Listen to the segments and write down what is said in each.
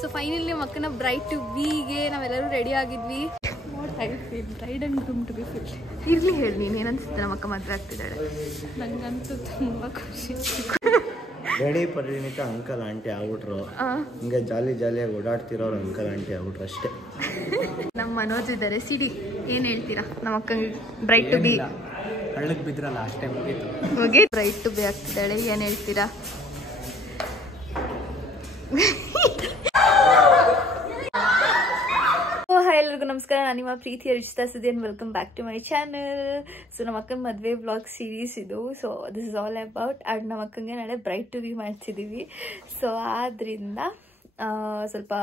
So finally ನಮ್ಮ ಅಕ್ಕನ bride to ಬಿಗೆ ನಾವೆಲ್ಲರೂ ರೆಡಿ ಆಗಿದ್ವಿ. Bride and groom to be fill. ಇರ್ಲಿ ಹೇಳಿ ನೀನು ಏನನ್ಸುತ್ತೆ ನಮ್ಮ ಅಕ್ಕ ಮದುವೆ ಆಗ್ತಿದ್ದಾಳೆ? ನನಗಂತೂ ತುಂಬ ಖುಷಿ. ರೆಡಿ ಪರಿಣಿತ ಅಂಕಲ್ ಆಂಟಿ ಆಗ್ಬಿಟ್ರು. ಹಿಂಗೆ ಜಾಲಿಯಾಗಿ ಓಡಾಡ್ತಿರೋರು ಅಂಕಲ್ ಆಂಟಿ ಆಗ್ಬಿಟ್ರು ಅಷ್ಟೇ. ನಮ್ಮ ಮನೋಜ್ ಇದ್ದಾರೆ. ಸಿಡಿ ಏನು ಹೇಳ್ತೀರಾ ನಮ್ಮ ಅಕ್ಕಂಗೆ ಬ್ರೈಡ್ ಟು ಬಿ? ಹಳ್ಳಕ್ಕೆ ಬಿದ್ರಲ್ಲ ಅಷ್ಟೇ ಮುಗೀತು. ಬ್ರೈಡ್ ಟು ಬಿ ಆಗ್ತಿದ್ದಾಳೆ, ಏನು ಹೇಳ್ತೀರಾ? ಹಾಯ್ ಎಲ್ಲರಿಗೂ ನಮಸ್ಕಾರ. ನಾನು ನಿಮ್ಮ ಪ್ರೀತಿಯ ರಿಚಿತಾ ಸುದ್ದಿ and welcome back to my channel. So ನಮ್ಮ ಅಕ್ಕನ ಮದುವೆ ಬ್ಲಾಗ್ ಸೀರೀಸ್ ಇದು. So this is all about. And ನಮ್ಮ ಅಕ್ಕಂಗೆ ನಾಳೆ ಬ್ರೈಡ್ ಟು ಬಿ ಮಾಡ್ತಿದ್ದೀವಿ. ಸೊ ಆದ್ದರಿಂದ ಸ್ವಲ್ಪ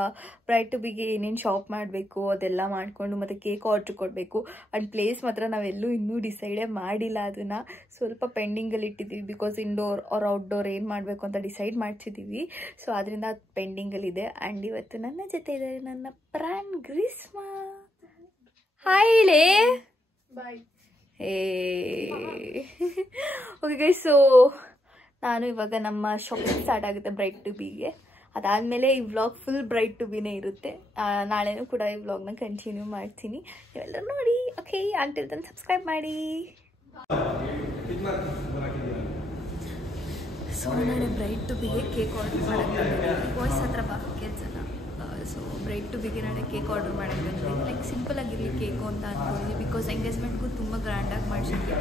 ಬ್ರೈಡ್ ಟು ಬಿಗೆ ಏನೇನು ಶಾಪ್ ಮಾಡಬೇಕು ಅದೆಲ್ಲ ಮಾಡಿಕೊಂಡು ಮತ್ತು ಕೇಕ್ ಆರ್ಡ್ರ್ ಕೊಡಬೇಕು. ಆ್ಯಂಡ್ ಪ್ಲೇಸ್ ಮಾತ್ರ ನಾವೆಲ್ಲೂ ಇನ್ನೂ ಡಿಸೈಡೇ ಮಾಡಿಲ್ಲ. ಅದನ್ನು ಸ್ವಲ್ಪ ಪೆಂಡಿಂಗಲ್ಲಿ ಇಟ್ಟಿದ್ದೀವಿ. ಬಿಕಾಸ್ ಇಂಡೋರ್ ಆರ್ ಔಟ್ಡೋರ್ ಏನು ಮಾಡಬೇಕು ಅಂತ ಡಿಸೈಡ್ ಮಾಡ್ತಿದ್ದೀವಿ. ಸೊ ಅದರಿಂದ ಅದು ಪೆಂಡಿಂಗಲ್ಲಿದೆ. ಆ್ಯಂಡ್ ಇವತ್ತು ನನ್ನ ಜೊತೆ ಇದ್ದಾರೆ ನನ್ನ ಪ್ರಾನ್ ಗ್ರೀಸ್ಮಾ. ಹಾಯ್ ಹೇಳಿ. ಬಾಯ್. ಓಕೆ ಗೈಸ್, ಸೊ ನಾನು ಇವಾಗ ನಮ್ಮ ಶಾಪಿಂಗ್ ಸ್ಟಾರ್ಟ್ ಆಗುತ್ತೆ ಬ್ರೈಡ್ ಟು ಬಿಗೆ. ಅದಾದಮೇಲೆ ಈ ವ್ಲಾಗ್ ಫುಲ್ ಬ್ರೈಡ್ ಟು ಬಿನೇ ಇರುತ್ತೆ. ನಾಳೆನೂ ಕೂಡ ಈ ವ್ಲಾಗ್ನ ಕಂಟಿನ್ಯೂ ಮಾಡ್ತೀನಿ. ನೀವೆಲ್ಲರೂ ನೋಡಿ. ಓಕೆ, ಅಂಟಿಲ್ ದೆನ್ ಸಬ್ಸ್ಕ್ರೈಬ್ ಮಾಡಿ. ಸೊ ನಾಳೆ ಬ್ರೈಡ್ ಟು ಬಿಗೆ ಕೇಕ್ ಆರ್ಡರ್ ಮಾಡೋಕ್ಕೆ ವಾಯ್ಸ್ ಹತ್ರ ಬಾ ಕೆಲಸನ. ಸೊ ಬ್ರೈಡ್ ಟು ಬಿಗೆ ನಾಳೆ ಕೇಕ್ ಆರ್ಡರ್ ಮಾಡೋಕ್ಕೆ ಬಂದ್ವಿ. ಲೈಕ್ ಸಿಂಪಲ್ ಆಗಿರಲಿ ಕೇಕು ಅಂತ ಅಂದ್ಕೊಂಡ್ವಿ. ಬಿಕಾಸ್ ಎಂಗೇಜ್ಮೆಂಟ್ಗೂ ತುಂಬ ಗ್ರ್ಯಾಂಡಾಗಿ ಮಾಡಿಸಿದ್ವಿ.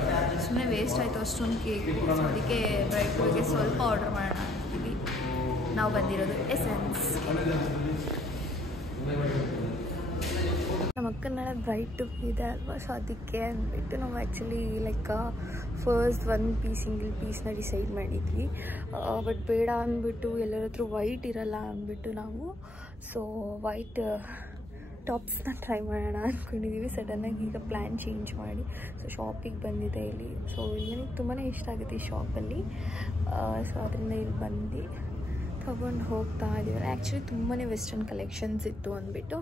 ಸುಮ್ಮನೆ ವೇಸ್ಟ್ ಆಯಿತು ಅಷ್ಟೊಂದು ಕೇಕು. ಸೊ ಅದಕ್ಕೆ ಬ್ರೈಡ್ ಟು ಬಿಗೆ ಸ್ವಲ್ಪ ಆರ್ಡರ್ ಮಾಡೋಣ ಅಂತೀವಿ. ನಾವು ಬಂದಿರೋದು ಎಸೆನ್ಸ್. ನಮ್ಮ ಅಕ್ಕನ ನಾಳೆ ಬ್ರೈಡ್ ಟು ಬಿ ಇದೆ ಅಲ್ವಾ, ಸೊ ಅದಕ್ಕೆ ಅಂದ್ಬಿಟ್ಟು ನಾವು ಆ್ಯಕ್ಚುಲಿ ಲೈಕ್ ಫಸ್ಟ್ ಒಂದು ಸಿಂಗಲ್ ಪೀಸ್ನ ಡಿಸೈಡ್ ಮಾಡಿದ್ವಿ. ಬಟ್ ಬೇಡ ಅಂದ್ಬಿಟ್ಟು ಎಲ್ಲರ ಹತ್ರ ವೈಟ್ ಇರಲ್ಲ ಅಂದ್ಬಿಟ್ಟು ನಾವು ಸೊ ವೈಟ್ ಟಾಪ್ಸ್ನ ಟ್ರೈ ಮಾಡೋಣ ಅಂದ್ಕೊಂಡಿದ್ದೀವಿ. ಸಡನ್ನಾಗಿ ಈಗ ಪ್ಲ್ಯಾನ್ ಚೇಂಜ್ ಮಾಡಿ ಸೊ ಶಾಪಿಗೆ ಬಂದಿದೆ ಇಲ್ಲಿ. ಸೊ ಇಲ್ಲಿ ನನಗೆ ತುಂಬಾ ಇಷ್ಟ ಆಗುತ್ತೆ ಈ ಶಾಪಲ್ಲಿ. ಸೊ ಅದರಿಂದ ಇಲ್ಲಿ ಬಂದು ತೊಗೊಂಡು ಹೋಗ್ತಾ ಇದ್ದೀವಿ. ಆ್ಯಕ್ಚುಲಿ ತುಂಬಾ ವೆಸ್ಟರ್ನ್ ಕಲೆಕ್ಷನ್ಸ್ ಇತ್ತು ಅಂದ್ಬಿಟ್ಟು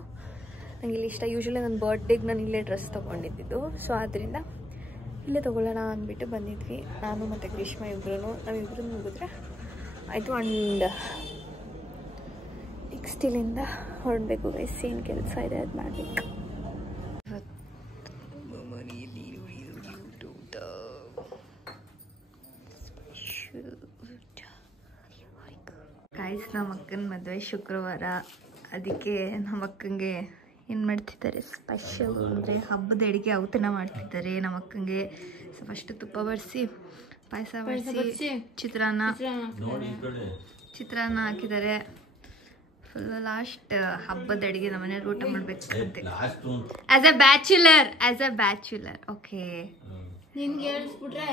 ನನಗೆ ಇಲ್ಲಿ ಇಷ್ಟ. ಯೂಶ್ವಲಿ ನನ್ನ ಬರ್ಡೇಗೆ ನಾನು ಇಲ್ಲೇ ಡ್ರೆಸ್ ತೊಗೊಂಡಿದ್ದು. ಸೊ ಆದ್ದರಿಂದ ಇಲ್ಲೇ ತೊಗೊಳ್ಳೋಣ ಅಂದ್ಬಿಟ್ಟು ಬಂದಿದ್ವಿ. ನಾನು ಮತ್ತು ಗ್ರೀಷ್ಮಾ ನಾವಿಬ್ಬರು ಮುಗಿದ್ರೆ ಆಯಿತು. ಆ್ಯಂಡ್ ನೆಕ್ಸ್ಟ್ ಇಲ್ಲಿಂದ ಹೊರಡಬೇಕು. ಗೈಸ್ ಏನು ಕೆಲಸ ಇದೆ ಅದು ಮಾಡಬೇಕು. ಗೈಸ್ ನಮ್ಮ ಅಕ್ಕನ ಮದುವೆ ಶುಕ್ರವಾರ. ಅದಕ್ಕೆ ನಮ್ಮ ಅಕ್ಕಂಗೆ ಏನು ಮಾಡ್ತಿದ್ದಾರೆ ಸ್ಪೆಷಲ್ ಅಂದರೆ ಹಬ್ಬದ ಅಡುಗೆ ಔತಣ ಮಾಡ್ತಿದ್ದಾರೆ ನಮ್ಮ ಅಕ್ಕಂಗೆ. ಸೊ ಫಸ್ಟ್ ತುಪ್ಪ ಬಡಿಸಿ ಪಾಯಸ ಬಡಿಸಿ ಚಿತ್ರಾನ್ನ ಹಾಕಿದ್ದಾರೆ. ಫುಲ್ ಲಾಸ್ಟ್ ಹಬ್ಬದ ಅಡುಗೆ ನಮ್ಮ ಮನೇಲಿ ಊಟ ಮಾಡಬೇಕಂತೆ. As a bachelor okay. ನಿನ್ಗೆ ಹೇಳಿಸ್ಬಿಟ್ರೆ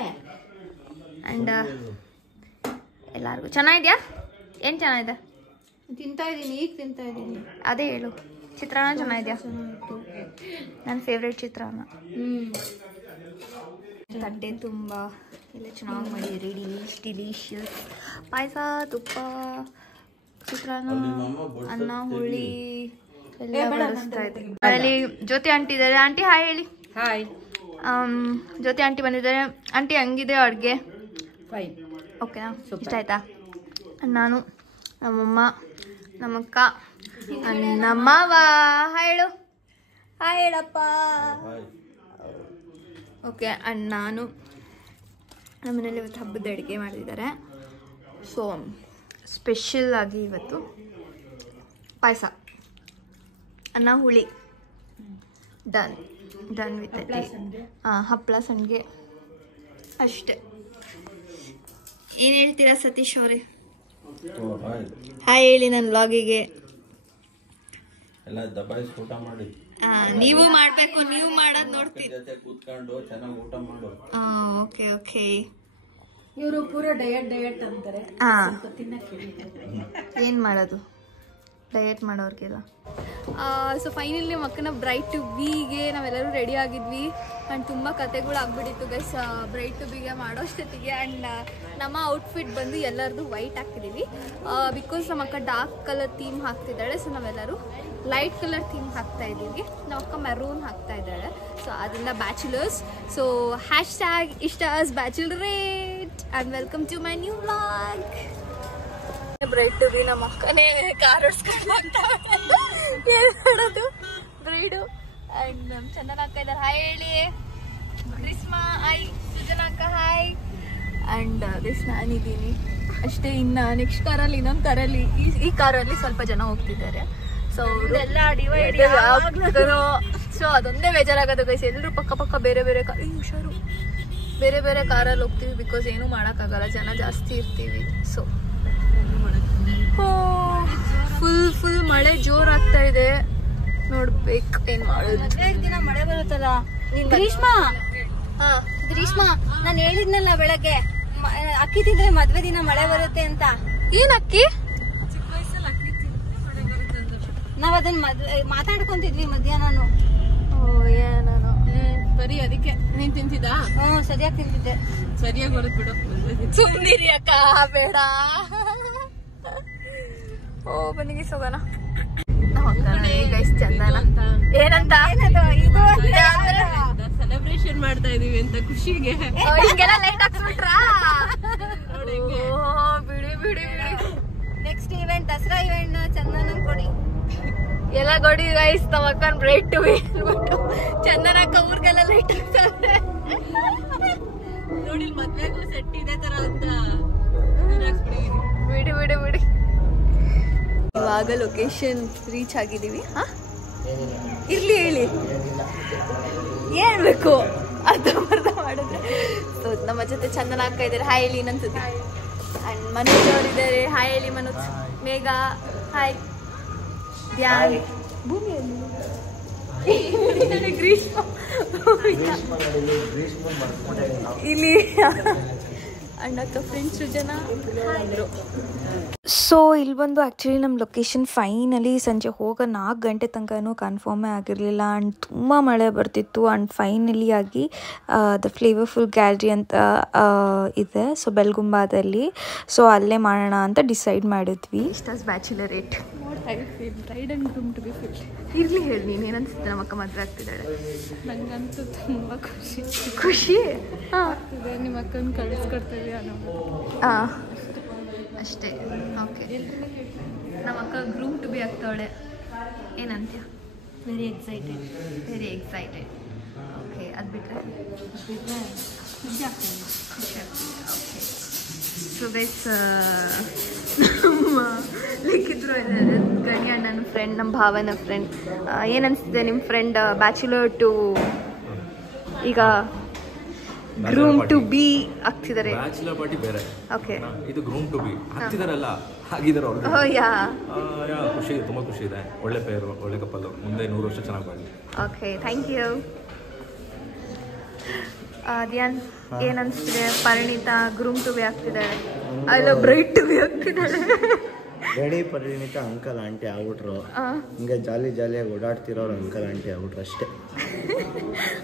ಆ್ಯಂಡ್ ಎಲ್ಲರಿಗೂ ಚೆನ್ನಾಗಿದೆಯಾ? ಏನು ಚೆನ್ನಾಗಿದೆ? ತಿಂತಾ ಇದ್ದೀನಿ, ಈಗ ತಿಂತಾ ಇದ್ದೀನಿ. ಅದೇ ಹೇಳು. ಚಿತ್ರಾನ್ನ ಚೆನ್ನಾಗಿದೆಯಾ? ನನ್ನ ಫೇವ್ರೇಟ್ ಚಿತ್ರಾನ್ನ. ತಟ್ಟೆ ತುಂಬ ಎಲ್ಲ ಚೆನ್ನಾಗಿ ಮಾಡಿದ್ರಿ. ಡಿಲಿಷಿಯಸ್ ಪಾಯಸ, ತುಪ್ಪ, ಚಿತ್ರಾನ್ನ, ಅನ್ನ, ಹುಳಿ ಎಲ್ಲ ಬಡಿಸ್ತಾ ಇದ್ದೀವಿ. ಅಲ್ಲಿ ಜ್ಯೋತಿ ಆಂಟಿ ಇದ್ದಾರೆ. ಆಂಟಿ ಹಾಯ್ ಹೇಳಿ. ಹಾಯ್. ಜ್ಯೋತಿ ಆಂಟಿ ಬಂದಿದ್ದಾರೆ. ಆಂಟಿ ಹಂಗಿದೆ ಅಡುಗೆ? ಫೈನ್. ಓಕೆನಾ? ಇಷ್ಟ ಆಯ್ತಾ? ನಾನು, ನಮ್ಮಮ್ಮ, ನಮ್ಮಕ್ಕ, ನಮ್ಮವ. ಹಾಯ್ ಹೇಳು. ಹಾಯ್ ಹೇಳಪ್ಪ. ಓಕೆ. ಆ್ಯಂಡ್ ನಾನು ನಮ್ಮನೇಲಿ ಇವತ್ತು ಹಬ್ಬದ ಅಡುಗೆ ಮಾಡಿದ್ದಾರೆ. ಸೊ ಸ್ಪೆಷಲ್ ಆಗಿ ಇವತ್ತು ಪಾಯಸ, ಅನ್ನ, ಹುಳಿ. ಡನ್ ವಿತ್ ಹಪ್ಪಳ ಸಂಡಿಗೆ ಅಷ್ಟೆ. ಏನು ಹೇಳ್ತೀರಾ ಸತೀಶ್ ಅವರೇ? ಹಾಯ್ ಹೇಳಿ ನನ್ನ ವ್ಲಾಗಿಗೆ. ಎಲ್ಲ ದಬಾಯಿಸಿ ಊಟ ಮಾಡಿ. ನೀವು ಮಾಡಬೇಕು, ನೀವು ಮಾಡೋದು ನೋಡ್ತೀನಿ. ಕೂತ್ಕೊಂಡು ಚೆನ್ನಾಗಿ ಊಟ ಮಾಡು. Okay okay. ಇವರು ಪೂರ ಡಯಟ್ ಅಂತಾರೆ. ಏನು ಮಾಡೋದು ಡಯಟ್ ಮಾಡೋರ್ಗೆಲ್ಲ. ಸೊ ಫೈನಲಿ ನಮ್ಮ ಅಕ್ಕನ ಬ್ರೈಡ್ ಟು ಬಿಗೆ ನಾವೆಲ್ಲರೂ ರೆಡಿ ಆಗಿದ್ವಿ. ಆ್ಯಂಡ್ ತುಂಬ ಕತೆಗಳು ಆಗ್ಬಿಟ್ಟಿತ್ತು ಗೈಸ್ ಬ್ರೈಡ್ ಟು ಬಿಗೆ ಮಾಡೋಷ್ಟೊತ್ತಿಗೆ. ಆ್ಯಂಡ್ ನಮ್ಮ ಔಟ್ಫಿಟ್ ಬಂದು ಎಲ್ಲರದು ವೈಟ್ ಹಾಕಿದ್ದೀವಿ. ಬಿಕಾಸ್ ನಮ್ಮ ಅಕ್ಕ ಡಾರ್ಕ್ ಕಲರ್ ಥೀಮ್ ಹಾಕ್ತಿದ್ದಾಳೆ. ಸೊ ನಾವೆಲ್ಲರೂ ಲೈಟ್ ಕಲರ್ ಥೀಮ್ ಹಾಕ್ತಾ ಇದ್ದೀವಿ. ನಮ್ಮ ಅಕ್ಕ ಮೆರೂನ್ ಹಾಕ್ತಾ ಇದ್ದಾಳೆ. ಸೊ ಅದರಿಂದ bachelors. So #ishtas bachelorette and welcome to my new vlog. Bride to be ನಮ್ಮ ಅಕ್ಕನೇ ಕಾರ್ ಓಡಿಸ್ಕೊಂಡು ಹೇಳೋದು ಬ್ರೈಡು. ಅಂಡ್ ನಮ್ ಚಂದನ ಅಕ್ಕ ಇದ್ದಾರೆ, ಹಾಯ್ ಹೇಳಿ. ಗ್ರೀಷ್ಮಾ ಹಾಯ್, ಸುಜನಾ ಅಕ್ಕ ಹಾಯ್. ಅಂಡ್ ದಿಸ್ ನಾನಿದ್ದೀನಿ ಅಷ್ಟೇ. ಇನ್ನು ನೆಕ್ಸ್ಟ್ ಕಾರಲ್ಲಿ ಇನ್ನೊಂದು ಕಾರಲ್ಲಿ ಈ ಕಾರಲ್ಲಿ ಸ್ವಲ್ಪ ಜನ ಹೋಗ್ತಿದ್ದಾರೆ. ಸೊ ಸೊ ಅದೊಂದೇ ಬೇಜಾರಾಗೋದು ಗೈಸ್. ಎಲ್ಲರೂ ಪಕ್ಕ ಪಕ್ಕ ಬೇರೆ ಬೇರೆ ಹುಷಾರು ಬೇರೆ ಬೇರೆ ಕಾರಲ್ಲಿ ಹೋಗ್ತೀವಿ. ಬಿಕಾಸ್ ಏನೂ ಮಾಡೋಕ್ಕಾಗಲ್ಲ, ಜನ ಜಾಸ್ತಿ ಇರ್ತೀವಿ. ಸೊ ಫುಲ್ ಮಳೆ ಜೋರಾಗ್ತಾ ಇದೆ. ನೋಡ್ಬೇಕು ಏನ್ ಮಾಡೋದು. ದಿನ ಮಳೆ ಬರುತ್ತಲ್ಲ. ಗ್ರೀಷ್ಮಾ ಗ್ರೀಷ್ಮಾ ನಾನು ಹೇಳಿದ್ನಲ್ಲ ಬೆಳಗ್ಗೆ ಅಕ್ಕಿ ತಿಂದ್ರೆ ಮದ್ವೆ ದಿನ ಮಳೆ ಬರುತ್ತೆ ಅಂತ. ಏನ್ ಅಕ್ಕಿ? ನಾವ್ ಅದನ್ನ ಮಾತಾಡ್ಕೊಂತಿದ್ವಿ ಮಧ್ಯಾಹ್ನ. ಬರೀ ಅದಕ್ಕೆ ನೀನ್ ತಿಂತಿದ್ದಾ? ಸರಿಯಾಗಿ ತಿಂತಿದ್ದೆ. ಸರಿಯಾಗಿ ಬರುತ್ತೆ ಬಿಡು. ಸುಮ್ನಿರಿ ಅಕ್ಕ, ಬೇಡ. ಓ ಬನ್ನಿ ಹೋಗೋಣ. ಚಂದನ ಏನಂತ ಸೆಲೆಬ್ರೇಷನ್ ಮಾಡ್ತಾ ಇದೀವಿ ಅಂತ ಖುಷಿಗೆ ಹಿಂಗೆಲ್ಲ ಲೈಟ್ ಹಾಕ್ಸ್ಬಿಟ್ರಾ? ಬಿಡಿ ಬಿಡಿ ಬಿಡಿ. ನೆಕ್ಸ್ಟ್ ಇವೆಂಟ್ ದಸರಾ ಇವೆಂಟ್ ಚಂದನ ಕೊಡಿ ಎಲ್ಲ ಕೊಡಿ ಗೈಸ್. ನಮ್ಮ ಅಕ್ಕನ್ ಬ್ರೈಡ್ ಟು ಬಿ ಅಂದ್ಬಿಟ್ಟು ಚಂದನ ಅಕ್ಕ ಊರ್ಗೆಲ್ಲ ಲೈಟ್ ಹಾಕ್ತಾರೆ ನೋಡಿ. ಮದ್ವೆಗೂ ಸೆಟ್ ಇದೆ ತರ ಅಂತ ಬಿಡಿ ಬಿಡಿ ಬಿಡಿ. ಇವಾಗ ಲೊಕೇಶನ್ ರೀಚ್ ಆಗಿದ್ದೀವಿ. ಇರ್ಲಿ ಹೇಳಿ ಹೇಳ್ಬೇಕು, ಅರ್ಧ ಮಾಡಿದ್ರೆ. ಸೊ ನಮ್ಮ ಜೊತೆ ಚಂದನ ಅಕ್ಕ ಇದ್ದಾರೆ, ಹಾಯ್ ಹೇಳಿ ಇನ್ನೊಂದ್ಸತಿ. ಅಂಡ್ ಮನೋಜ್ ಅವರಿದ್ದಾರೆ, ಹಾಯ್ ಹೇಳಿ ಮನೋಜ್. ಮೇಘ ಹಾಯ್. ಧ್ಯಾನ್ ಭೂಮಿಯಲ್ಲಿ ಗ್ರೀಷ್ಮ ಇಲ್ಲಿ ಅಣ್ಣಕ್ಕ ಫ್ರೆಂಡ್ಸ್ ಜನ. ಸೊ ಇಲ್ಲಿ ಬಂದು ಆ್ಯಕ್ಚುಲಿ ನಮ್ಮ ಲೊಕೇಶನ್ ಫೈನಲಿ ಸಂಜೆ ಹೋಗೋ 4 ಗಂಟೆ ತನಕನೂ ಕನ್ಫರ್ಮೇ ಆಗಿರಲಿಲ್ಲ. ಆ್ಯಂಡ್ ತುಂಬ ಮಳೆ ಬರ್ತಿತ್ತು. ಆ್ಯಂಡ್ ಫೈನಲಿ ಆಗಿ ದ ಫ್ಲೇವರ್ಫುಲ್ ಗ್ಯಾಲರಿ ಅಂತ ಇದೆ, ಸೊ ಬೆಲ್ಗುಂಬಾದಲ್ಲಿ. ಸೊ ಅಲ್ಲೇ ಮಾಡೋಣ ಅಂತ ಡಿಸೈಡ್ ಮಾಡಿದ್ವಿ. ಇಷ್ಟ bachelorette bride and groom to be fit. ಇರ್ಲಿ ಹೇಳಿ ನೀನು ಏನನ್ಸುತ್ತೆ? ನಮ್ಮ ಅಕ್ಕ ಮದುವೆ ಆಗ್ತಿದ್ದಾಳೆ. ನಂಗಂತೂ ತುಂಬ ಖುಷಿ ಆಗ್ತಿದೆ. ನಿಮ್ಮ ಅಕ್ಕನ ಕಳಿಸ್ಕೊಡ್ತೀವಿ ಹಾಂ ಅಷ್ಟೇ. ಓಕೆ, ನಮ್ಮ ಅಕ್ಕ ಗ್ರೂಮ್ ಟು ಬಿ ಆಗ್ತಾವಳೆ. ಏನಂತ್ಯ? Very excited. Very excited. Okay, ಅದು ಬಿಟ್ಟರೆ ಖುಷಿ ಆಗ್ತದೆ. ಓಕೆ, ಸೊ ಗೈಸ್ ಲಿಖಿದ್ರು ಇದ್ದಾರೆ, ಗಣಿ ಅಣ್ಣನ ಫ್ರೆಂಡ್, ನಮ್ಮ ಭಾವನ ಫ್ರೆಂಡ್. ಏನನ್ನಿಸ್ತಿದೆ ನಿಮ್ಮ ಫ್ರೆಂಡ್ ಬ್ಯಾಚುಲರ್ ಟು ಈಗ ಗ್ರೂಮ್ ಟು ಬಿ ಆಗ್ತಿದ್ದಾರೆ? ಬ್ಯಾಚುಲರ್ ಪಾರ್ಟಿ ಬೇರೆ, ಓಕೆ, ಇದು ಗ್ರೂಮ್ ಟು ಬಿ ಆಗ್ತಿದಾರಲ್ಲ, ಆಗಿದ್ದಾರೆ ಅವರು. ಖುಷಿ, ತುಂಬ ಖುಷಿ ಇದೆ. ಒಳ್ಳೆ ಪೇರು, ಒಳ್ಳೆ ಕಪ್ಪಲು, ಮುಂದೆ 100 ವರ್ಷ ಚೆನ್ನಾಗಿ ಬರಲಿ. Okay, thank you. ಧ್ಯಾನ್ ಏನ್ ಅನ್ಸ್ತಿದೆ? ಪರಿಣಿತ ಗ್ರೂಮ್ ಟು ಬಿ ಆಗ್ತಿದ್ದಾಳೆ, ಅಲ್ಲ ಬ್ರೈಡ್ ಟು ಬಿ ಆಗ್ತಿದ್ದಾಳೆ. ರೆಡಿ ಪರಿಣಿತ ಅಂಕಲ್ ಆಂಟಿ ಆಗ್ಬಿಟ್ರು. ಹಿಂಗೆ ಜಾಲಿಯಾಗಿ ಓಡಾಡ್ತಿರೋರು ಅಂಕಲ್ ಆಂಟಿ ಆಗ್ಬಿಟ್ರು ಅಷ್ಟೇ.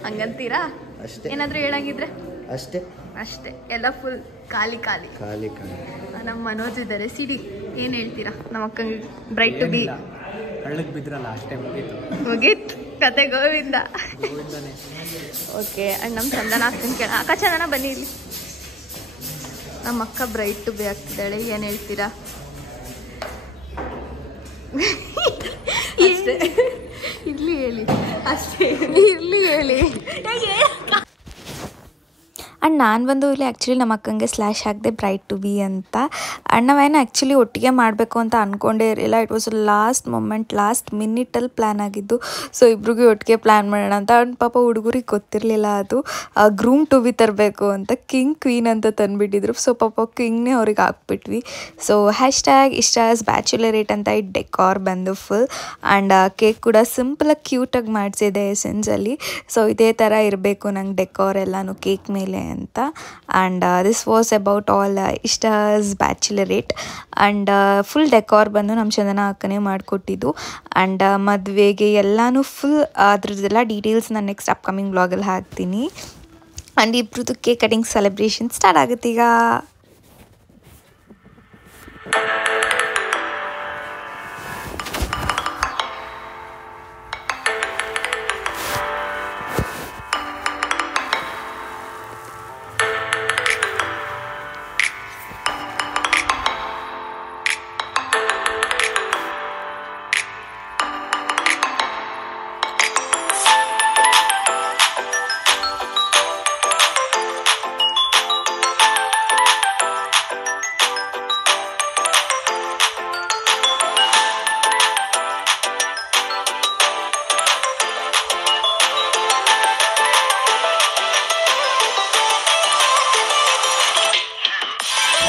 ಹಂಗಂತೀರಾ? ಅಷ್ಟೇ. ಏನಾದರೂ ಹೇಳಂಗಿದ್ರೆ ಅಷ್ಟೇ ಅಷ್ಟೇ. ಎಲ್ಲ ಫುಲ್ ಖಾಲಿ. ನಮ್ಮ ಮನೋಜ್ ಇದ್ದಾರೆ, ಸಿಡಿ. ಏನು ಹೇಳ್ತೀರಾ ನಮ್ಮ ಅಕ್ಕಂಗೆ ಬ್ರೈಡ್ ಟು ಬಿ? ಹಳ್ಳಕ್ಕೆ ಬಿದ್ರಲ್ಲ ಅಷ್ಟೇ, ಮುಗೀತು ಕತೆ, ಗೋವಿಂದ. ಓಕೆ, ಅಂಡ್ ನಮ್ಮ ಚಂದನ ಅಕ್ಕನ ಕೇಳ. ಅಕ್ಕ ಚಂದನ ಬನ್ನಿ ಇಲ್ಲಿ. ನಮ್ಮ ಅಕ್ಕ ಬ್ರೈಡ್ ಟು ಬಿ ಆಗ್ತಿದ್ದಾಳೆ, ಏನು ಹೇಳ್ತೀರಾ? ಅಷ್ಟೇ, ಇರ್ಲಿ ಹೇಳಿ. ಅಷ್ಟೇ, ಇರ್ಲಿ ಹೇಳಿ. ಆ್ಯಂಡ್ ನಾನು ಬಂದು ಇಲ್ಲಿ ಆ್ಯಕ್ಚುಲಿ ನಮ್ಮ ಅಕ್ಕಂಗೆ ಸ್ಲ್ಯಾಶ್ ಹಾಕಿದೆ ಬ್ರೈಡ್ ಟು ಬಿ ಅಂತ. ಆ್ಯಂಡ್ ನಾವೇನು ಆ್ಯಕ್ಚುಲಿ ಒಟ್ಟಿಗೆ ಮಾಡಬೇಕು ಅಂತ ಅಂದ್ಕೊಂಡೇ ಇರಲಿಲ್ಲ. It was last moment, last ಮಿನಿಟಲ್ಲಿ ಪ್ಲ್ಯಾನ್ ಆಗಿದ್ದು. ಸೊ ಇಬ್ರಿಗೂ ಒಟ್ಟಿಗೆ ಪ್ಲ್ಯಾನ್ ಮಾಡೋಣ ಅಂತ. ಅವ್ನು ಪಾಪ ಹುಡುಗರಿಗೆ ಗೊತ್ತಿರಲಿಲ್ಲ ಅದು ಗ್ರೂಮ್ ಟು ಬಿ ತರಬೇಕು ಅಂತ. ಕಿಂಗ್ ಕ್ವೀನ್ ಅಂತ ತಂದುಬಿಟ್ಟಿದ್ರು. ಸೊ ಪಾಪ ಕಿಂಗ್ನೇ ಅವ್ರಿಗೆ ಹಾಕ್ಬಿಟ್ವಿ. ಸೊ ಹ್ಯಾಶ್ಟ್ಯಾಗ್ ಇಷ್ಟ ಆಸ್ ಬ್ಯಾಚುಲರೇಟ್ ಅಂತ ಈ ಡೆಕಾರ್ ಬಂದು ಫುಲ್. ಆ್ಯಂಡ್ ಕೇಕ್ ಕೂಡ ಸಿಂಪಲಾಗಿ ಕ್ಯೂಟಾಗಿ ಮಾಡಿಸಿದೆ ಎಸೆನ್ಸಲ್ಲಿ. ಸೊ ಇದೇ ಥರ ಇರಬೇಕು ನಂಗೆ ಡೆಕಾರ್ ಎಲ್ಲನೂ ಕೇಕ್ ಮೇಲೆ ಅಂತ. And this was about all ಇಷ್ಟಾಸ್ ಬ್ಯಾಚುಲರೇಟ್. ಆ್ಯಂಡ್ ಫುಲ್ ಡೆಕಾರ್ ಬಂದು ನಮ್ಮ ಚಂದನ ಅಕ್ಕನೇ ಮಾಡಿಕೊಟ್ಟಿದ್ದು. ಆ್ಯಂಡ್ ಮದುವೆಗೆ ಎಲ್ಲನೂ ಫುಲ್ ಅದ್ರದ್ದೆಲ್ಲ ಡೀಟೇಲ್ಸ್ ನಾನು ನೆಕ್ಸ್ಟ್ ಅಪ್ಕಮಿಂಗ್ ಬ್ಲಾಗಲ್ಲಿ ಹಾಕ್ತೀನಿ. ಆ್ಯಂಡ್ ಇಬ್ರದ್ದು ಕೇಕ್ ಕಟಿಂಗ್ ಸೆಲೆಬ್ರೇಷನ್ ಸ್ಟಾರ್ಟ್ ಆಗುತ್ತೆ ಈಗ.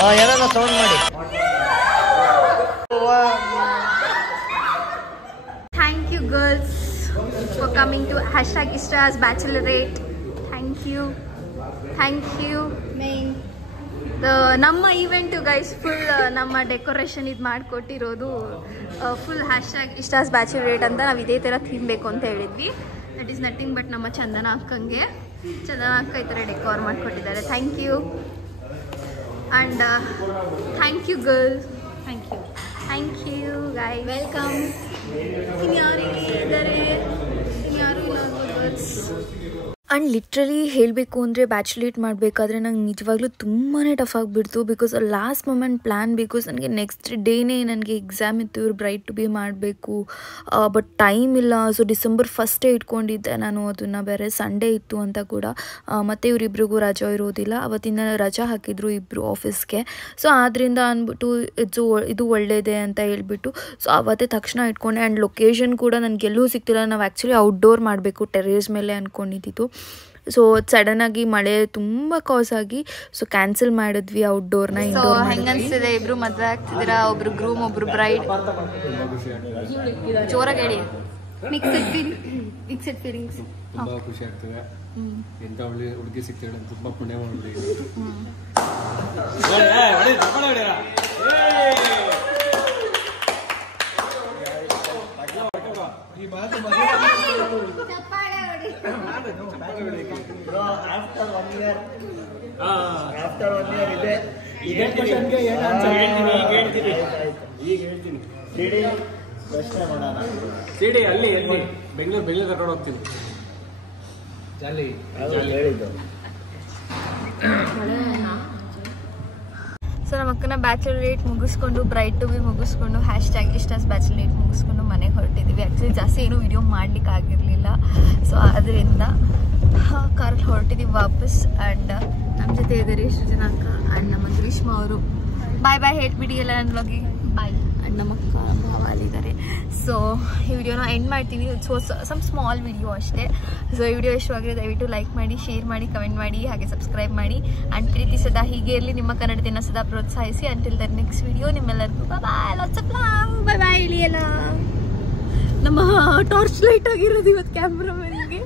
ಯಾರನ್ನ ಸೌಂಡ್ ಮಾಡಿ. Thank you girls for coming to #Ishta's Bachelorette. Thank you. ನಮ್ಮ ಈವೆಂಟು ಗೈಸ್ ಫುಲ್ ನಮ್ಮ ಡೆಕೋರೇಷನ್ ಇದು ಮಾಡಿಕೊಟ್ಟಿರೋದು ಫುಲ್ #Ishta's Bachelorette ಅಂತ ನಾವು ಇದೇ ಥರ ಥೀಮ್ ಬೇಕು ಅಂತ ಹೇಳಿದ್ವಿ. ದಟ್ ಈಸ್ ನಥಿಂಗ್ ಬಟ್ ನಮ್ಮ ಚಂದನ ಅಕ್ಕಂಗೆ ಈ ಥರ ಡೆಕೋರ್ ಮಾಡಿಕೊಟ್ಟಿದ್ದಾರೆ. Thank you and thank you girls. Thank you guy welcome. ಇನ್ಯಾರು ಇದ್ದಾರೆ? ಇನ್ಯಾರು ಇಲ್ಲ ಗರ್ಲ್ಸ್. ಆ್ಯಂಡ್ ಲಿಟ್ರಲಿ ಹೇಳಬೇಕು ಅಂದರೆ ಬ್ಯಾಚುಲೇಟ್ ಮಾಡಬೇಕಾದ್ರೆ ನಂಗೆ ನಿಜವಾಗ್ಲೂ ತುಂಬಾ ಟಫ್ ಆಗಿಬಿಡ್ತು. Because last moment plan because ನನಗೆ ನೆಕ್ಸ್ಟ್ ಡೇನೇ ನನಗೆ ಎಕ್ಸಾಮ್ ಇತ್ತು, ಇವ್ರು ಬ್ರೈಟ್ ಟು ಬಿ ಮಾಡಬೇಕು, ಬಟ್ ಟೈಮ್ ಇಲ್ಲ. ಸೊ ಡಿಸೆಂಬರ್ 1 ಇಟ್ಕೊಂಡಿದ್ದೆ ನಾನು ಅದನ್ನು, ಬೇರೆ ಸಂಡೇ ಇತ್ತು ಅಂತ ಕೂಡ. ಮತ್ತು ಇವರಿಬ್ರಿಗೂ ರಜಾ ಇರೋದಿಲ್ಲ, ಅವತ್ತಿಂದ ರಜಾ ಹಾಕಿದ್ರು ಇಬ್ಬರು ಆಫೀಸ್ಗೆ. ಸೊ ಆದ್ದರಿಂದ ಅಂದ್ಬಿಟ್ಟು ಇದು ಒಳ್ಳೆಯದೇ ಅಂತ ಹೇಳ್ಬಿಟ್ಟು ಸೊ ಅವತ್ತೇ ತಕ್ಷಣ ಇಟ್ಕೊಂಡೆ. ಆ್ಯಂಡ್ ಲೊಕೇಶನ್ ಕೂಡ ನನಗೆಲ್ಲೂ ಸಿಗ್ತಿಲ್ಲ. ನಾವು ಆ್ಯಕ್ಚುಲಿ ಔಟ್ಡೋರ್ ಮಾಡಬೇಕು ಟೆರೇಸ್ ಮೇಲೆ ಅಂದ್ಕೊಂಡಿದ್ದು. ಸೊ ಸಡನ್ನಾಗಿ ಮಳೆ ತುಂಬ ಕಾಸ್ ಆಗಿ ಸೊ ಕ್ಯಾನ್ಸಲ್ ಮಾಡಿದ್ವಿ ಔಟ್ಡೋರ್ನ. ಹೆಂಗೆ ಅನಿಸ್ತಿದೆ? ಇಬ್ರು ಮದುವೆ ಆಗ್ತಿದ್ದೀರಾ, ಒಬ್ರು ಗ್ರೂಮ್ ಒಬ್ರು ಬ್ರೈಡ್. ಜೋರಾಗಿ ಹೇಳಿ. Mixed feelings. ತುಂಬಾ ಖುಷಿ ಆಗ್ತದೆ. ಎಂತ ಒಳ್ಳೆ ಹುಡುಗಿ ಸಿಗ್ತಾಳೆ, ತುಂಬಾ ಪುಣ್ಯ ಮಾಡಿದ್ವಿ. After 1 year ಇದೆ. ಈಗ ಹೇಳ್ತೀನಿ. ಸಿಡಿ ಪ್ರಶ್ನೆ ಮಾಡೋಣ. ಸಿಡಿ ಅಲ್ಲಿ ಬೆಂಗಳೂರು ಕರ್ಕೊಂಡು ಹೋಗ್ತೀನಿ. ಜಾಲಿ ಹೇಳಿದ್ದು. ಸೊ ನಮ್ಮ ಅಕ್ಕನ ಬ್ಯಾಚುಲರೇಟ್ ಮುಗಿಸ್ಕೊಂಡು ಬ್ರೈಟ್ ಟು ಬಿ ಮುಗಿಸ್ಕೊಂಡು #Ishta's Bachelorette ಮುಗಿಸ್ಕೊಂಡು ಮನೆಗೆ ಹೊರಟಿದ್ದೀವಿ. ಆ್ಯಕ್ಚುಲಿ ಜಾಸ್ತಿ ಏನೂ ವಿಡಿಯೋ ಮಾಡ್ಲಿಕ್ಕೆ ಆಗಿರಲಿಲ್ಲ. ಸೊ ಅದರಿಂದ ಕಾರಲ್ಲಿ ಹೊರಟಿದ್ದೀವಿ ವಾಪಸ್. ಆ್ಯಂಡ್ ನಮ್ಮ ಜೊತೆ ಇದ್ದಾರೆ ಸೃಜನಾಕ ಆ್ಯಂಡ್ ನಮ್ಮ ಗ್ರೀಷ್ಮ ಅವರು. ಬಾಯ್ ಹೇಳ್ಬಿಡಿ ಎಲ್ಲ ನನ್ನ ಬ್ಲಾಗಿಗೆ ಬಾಯ್. ಆ್ಯಂಡ್ ನಮ್ಮ ಅಕ್ಕ ಭಾವ ಅಲ್ಲಿದ್ದಾರೆ. ಸೊ ಈ ವಿಡಿಯೋನ ಎಂಡ್ ಮಾಡ್ತೀವಿ. ಸೊ ಸಮ್ ಸ್ಮಾಲ್ ವಿಡಿಯೋ ಅಷ್ಟೇ. ಸೊ ಈ ವಿಡಿಯೋ ಇಷ್ಟವಾಗಿದೆ ದಯವಿಟ್ಟು ಲೈಕ್ ಮಾಡಿ, ಶೇರ್ ಮಾಡಿ, ಕಮೆಂಟ್ ಮಾಡಿ, ಹಾಗೆ ಸಬ್ಸ್ಕ್ರೈಬ್ ಮಾಡಿ. ಆ್ಯಂಡ್ ಪ್ರೀತಿ ಸದಾ ಹೀಗೆ ಇರಲಿ, ನಿಮ್ಮ ಕನ್ನಡದಿಂದ ಸದಾ ಪ್ರೋತ್ಸಾಹಿಸಿ. Until the next video. ನಿಮ್ಮೆಲ್ಲರಿಗೂ ಬಾಯ್, ಲಾಟ್ಸ್ ಆಫ್ ಲವ್. ಬಾಯ್ ಇಳಿಯಲ್ಲ. ನಮ್ಮ ಟಾರ್ಚ್ ಲೈಟ್ ಆಗಿರೋದು ಇವತ್ತು ಕ್ಯಾಮ್ರಾಮನ್ಗೆ.